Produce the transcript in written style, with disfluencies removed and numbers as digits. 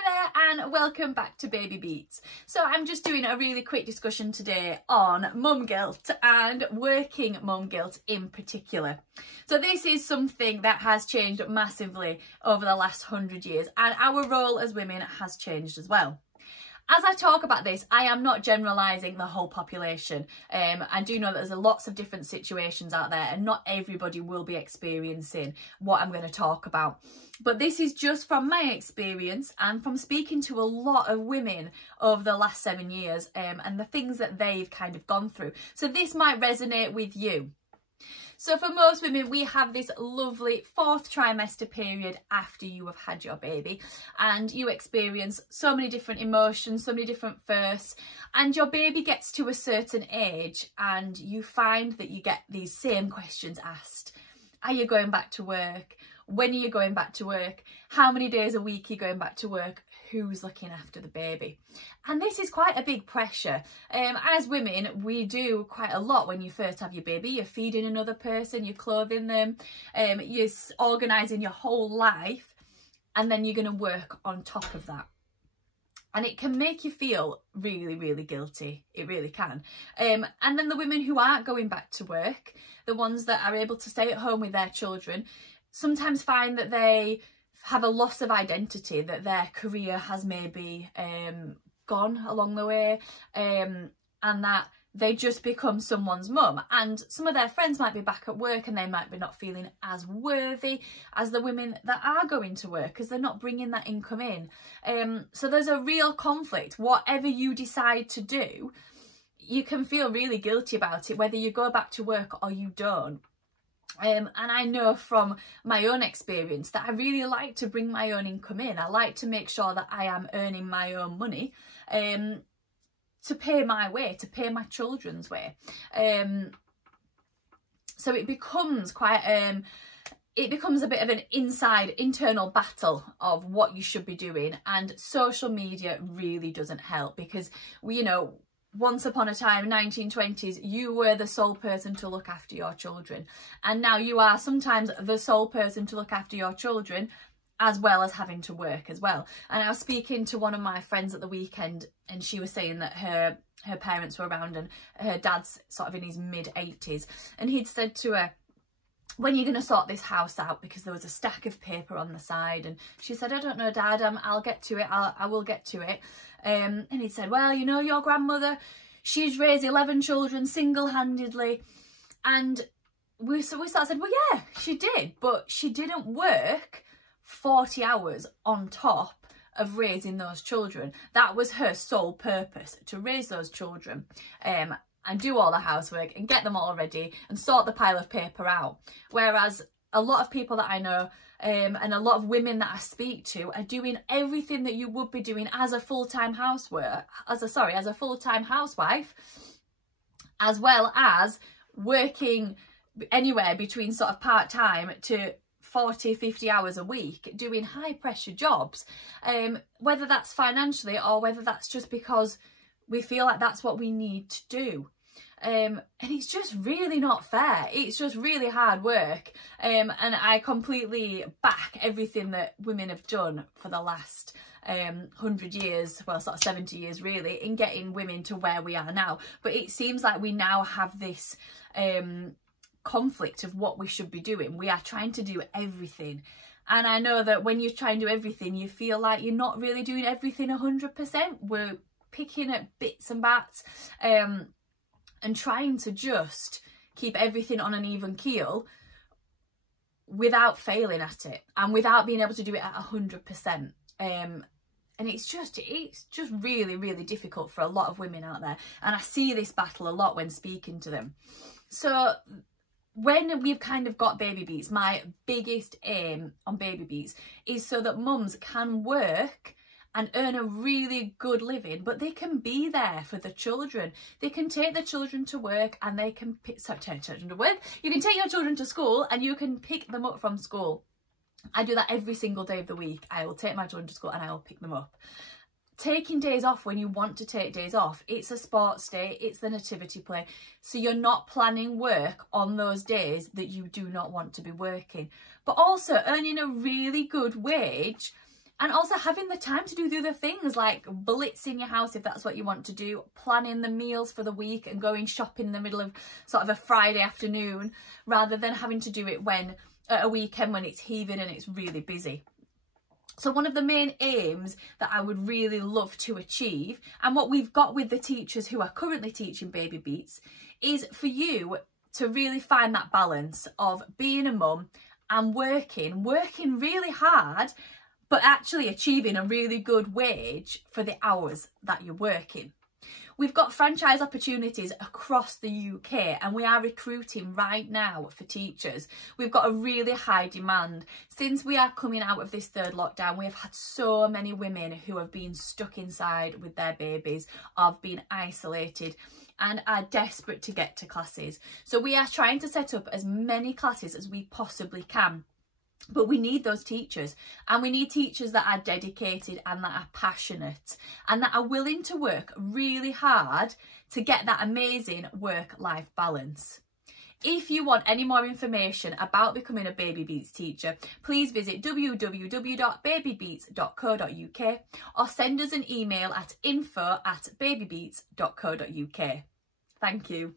Hi there and welcome back to Baby Beats. So I'm just doing a really quick discussion today on mum guilt and working mum guilt in particular. So this is something that has changed massively over the last 100 years, and our role as women has changed as well. As I talk about this, I am not generalising the whole population. I do know that there's lots of different situations out there and not everybody will be experiencing what I'm going to talk about. But this is just from my experience and from speaking to a lot of women over the last 7 years and the things that they've kind of gone through. So this might resonate with you. So for most women, we have this lovely 4th trimester period after you have had your baby, and you experience so many different emotions, so many different firsts, and your baby gets to a certain age and you find that you get these same questions asked. Are you going back to work? When are you going back to work? How many days a week are you going back to work? Who's looking after the baby? And this is quite a big pressure. As women, we do quite a lot when you first have your baby. You're feeding another person, you're clothing them, you're organising your whole life, and then you're going to work on top of that. And it can make you feel really, really guilty. It really can. And then the women who aren't going back to work, the ones that are able to stay at home with their children, sometimes find that they have a loss of identity, that their career has maybe gone along the way, and that they just become someone's mum. And some of their friends might be back at work and they might be not feeling as worthy as the women that are going to work because they're not bringing that income in. So there's a real conflict. Whatever you decide to do, you can feel really guilty about it, whether you go back to work or you don't. And I know from my own experience that I really like to bring my own income in. I like to make sure that I am earning my own money to pay my way, to pay my children's way. So it becomes quite it becomes a bit of an internal battle of what you should be doing, and social media really doesn't help because once upon a time, 1920s, you were the sole person to look after your children. And now you are sometimes the sole person to look after your children, as well as having to work as well. And I was speaking to one of my friends at the weekend, and she was saying that her parents were around and her dad's sort of in his mid-80s. And he'd said to her, when are you going to sort this house out? Because there was a stack of paper on the side. And she said, I don't know, Dad, I'll get to it. I will get to it. And he said, well, your grandmother, she's raised 11 children single-handedly. And we sort of said, well, yeah, she did. But she didn't work 40 hours on top of raising those children. That was her sole purpose, to raise those children. And do all the housework and get them all ready and sort the pile of paper out. Whereas a lot of people that I know and a lot of women that I speak to are doing everything that you would be doing as a full-time as a full-time housewife, as well as working anywhere between sort of part-time to 40, 50 hours a week, doing high pressure jobs, whether that's financially or whether that's just because we feel like that's what we need to do. And it's just really not fair. It's just really hard work. And I completely back everything that women have done for the last 100 years, well, sort of 70 years really, in getting women to where we are now. But it seems like we now have this conflict of what we should be doing. We are trying to do everything. And I know that when you try and do everything, you feel like you're not really doing everything 100%. We're picking at bits and bats and trying to just keep everything on an even keel without failing at it and without being able to do it at 100%. And it's just really, really difficult for a lot of women out there. And I see this battle a lot when speaking to them. So when we've kind of got Baby Beats, my biggest aim on Baby Beats is so that mums can work and earn a really good living, but they can be there for the children. They can take the children to work and they can take children to work. You can take your children to school and you can pick them up from school. I do that every single day of the week. I will take my children to school and I will pick them up. Taking days off when you want to take days off, it's a sports day, it's the nativity play. So you're not planning work on those days that you do not want to be working. But also earning a really good wage And also having the time to do the other things like blitzing your house if that's what you want to do, planning the meals for the week and going shopping in the middle of sort of a Friday afternoon rather than having to do it when at a weekend when it's heaving and it's really busy. So one of the main aims that I would really love to achieve, and what we've got with the teachers who are currently teaching BabyBeats, is for you to really find that balance of being a mum and working really hard, but actually achieving a really good wage for the hours that you're working. We've got franchise opportunities across the UK and we are recruiting right now for teachers. We've got a really high demand. Since we are coming out of this third lockdown, we have had so many women who have been stuck inside with their babies, have been isolated and are desperate to get to classes. So we are trying to set up as many classes as we possibly can. But we need those teachers, and we need teachers that are dedicated and that are passionate and that are willing to work really hard to get that amazing work-life balance. If you want any more information about becoming a BabyBeats teacher, please visit www.babybeats.co.uk or send us an email at info@babybeats.co.uk. Thank you.